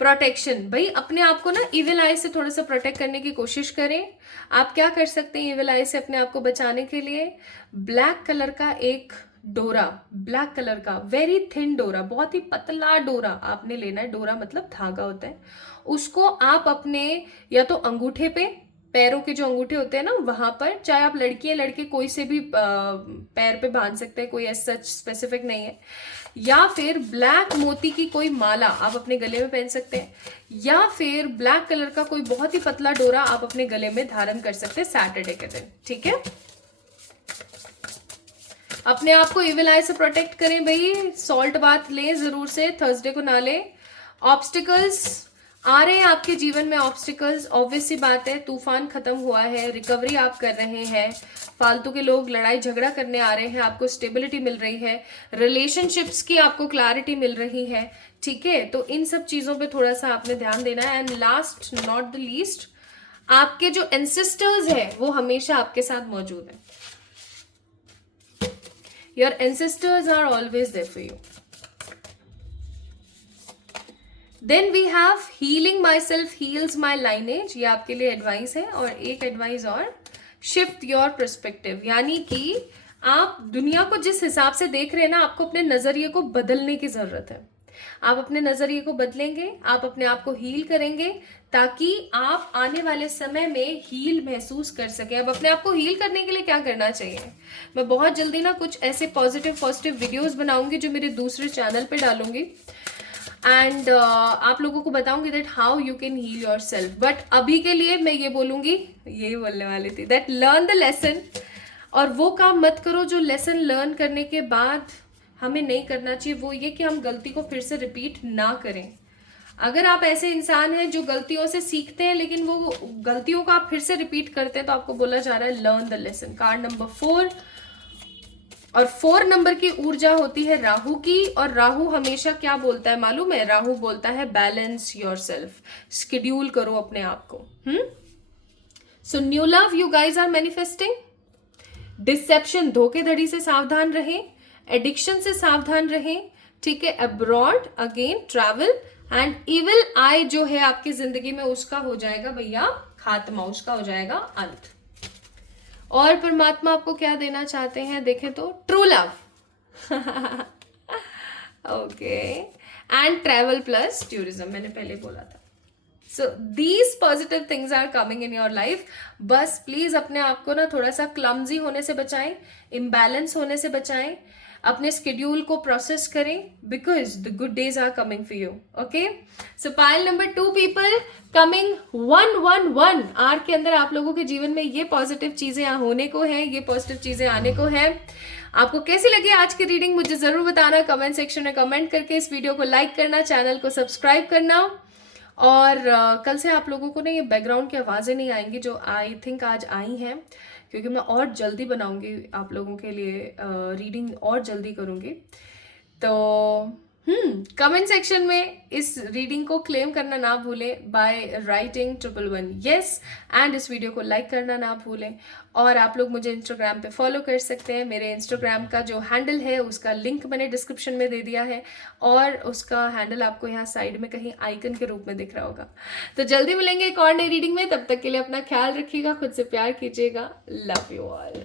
Protection, भाई अपने आप को ना इविल आई से थोड़ा सा प्रोटेक्ट करने की कोशिश करें। आप क्या कर सकते हैं इविल आई से अपने आप को बचाने के लिए? ब्लैक कलर का एक डोरा, ब्लैक कलर का वेरी थिन डोरा, बहुत ही पतला डोरा आपने लेना है। डोरा मतलब धागा होता है, उसको आप अपने या तो अंगूठे पे, पैरों के जो अंगूठे होते हैं ना वहां पर, चाहे आप लड़की है लड़के कोई से भी पैर पे बांध सकते हैं, कोई ऐसा सच स्पेसिफिक नहीं है। या फिर ब्लैक मोती की कोई माला आप अपने गले में पहन सकते हैं, या फिर ब्लैक कलर का कोई बहुत ही पतला डोरा आप अपने गले में धारण कर सकते हैं सैटरडे के दिन, ठीक है। अपने आप को इविल आई से प्रोटेक्ट करें भाई, सॉल्ट बाथ लें जरूर से, थर्सडे को ना लें। ऑब्स्टिकल्स आ रहे हैं आपके जीवन में, ऑब्स्टिकल्स ऑब्वियस सी बात है, तूफान खत्म हुआ है, रिकवरी आप कर रहे हैं, फालतू के लोग लड़ाई झगड़ा करने आ रहे हैं, आपको स्टेबिलिटी मिल रही है, रिलेशनशिप्स की आपको क्लैरिटी मिल रही है, ठीक है। तो इन सब चीज़ों पे थोड़ा सा आपने ध्यान देना है। And last not the least, आपके जो एंसेस्टर्स है वो हमेशा आपके साथ मौजूद है। Your ancestors are always there for you. Then we have healing my self heals my lineage, ये आपके लिए एडवाइस है। और एक एडवाइस और, शिफ्ट योर पर्सपेक्टिव, यानी कि आप दुनिया को जिस हिसाब से देख रहे हैं ना, आपको अपने नजरिए को बदलने की जरूरत है। आप अपने नजरिए को बदलेंगे, आप अपने आप को हील करेंगे, ताकि आप आने वाले समय में हील महसूस कर सकें। अब अपने आप को हील करने के लिए क्या करना चाहिए, मैं बहुत जल्दी ना कुछ ऐसे पॉजिटिव वीडियोस बनाऊंगी जो मेरे दूसरे चैनल पे डालूंगी। एंड आप लोगों को बताऊंगी that how you can heal yourself. But अभी के लिए मैं ये बोलूंगी, यही बोलने वाली थी, दैट लर्न द लेसन. और वो काम मत करो जो लेसन लर्न करने के बाद हमें नहीं करना चाहिए. वो ये कि हम गलती को फिर से रिपीट ना करें. अगर आप ऐसे इंसान हैं जो गलतियों से सीखते हैं लेकिन वो गलतियों को आप फिर से रिपीट करते हैं, तो आपको बोला जा रहा है learn the lesson. Card number 4. और 4 नंबर की ऊर्जा होती है राहु की. और राहु हमेशा क्या बोलता है मालूम है? राहु बोलता है बैलेंस योर सेल्फ, स्केड्यूल करो अपने आप को. So new love you guys are manifesting. Deception, धोखेधड़ी से सावधान रहें. एडिक्शन से सावधान रहें. ठीक है. Abroad again travel. And evil eye जो है आपकी जिंदगी में, उसका हो जाएगा भैया खात्मा, उसका हो जाएगा अंत. और परमात्मा आपको क्या देना चाहते हैं देखें तो true love. Okay. And travel plus tourism, मैंने पहले बोला था. So these positive things are coming in your life. बस प्लीज अपने आप को ना थोड़ा सा क्लमजी होने से बचाएं, इम्बैलेंस होने से बचाएं. अपने स्केड्यूल को प्रोसेस करें, because the good days are coming for you. Okay. So pile number 2 people coming 111 आर के अंदर आप लोगों के जीवन में ये पॉजिटिव चीजें होने को है, ये पॉजिटिव चीजें आने को है. आपको कैसी लगी आज की रीडिंग मुझे जरूर बताना कमेंट सेक्शन में कमेंट करके. इस वीडियो को लाइक करना, चैनल को सब्सक्राइब करना. और कल से आप लोगों को ना ये बैकग्राउंड की आवाज़ें नहीं आएंगी जो आई थिंक आज आई हैं, क्योंकि मैं और जल्दी बनाऊंगी आप लोगों के लिए, रीडिंग और जल्दी करूंगी. तो कमेंट सेक्शन में इस रीडिंग को क्लेम करना ना भूलें बाय राइटिंग 111 येस. एंड इस वीडियो को लाइक करना ना भूलें. और आप लोग मुझे इंस्टाग्राम पे फॉलो कर सकते हैं. मेरे इंस्टाग्राम का जो हैंडल है उसका लिंक मैंने डिस्क्रिप्शन में दे दिया है, और उसका हैंडल आपको यहाँ साइड में कहीं आइकन के रूप में दिख रहा होगा. तो जल्दी मिलेंगे एक और नई रीडिंग में. तब तक के लिए अपना ख्याल रखिएगा, खुद से प्यार कीजिएगा. Love you all.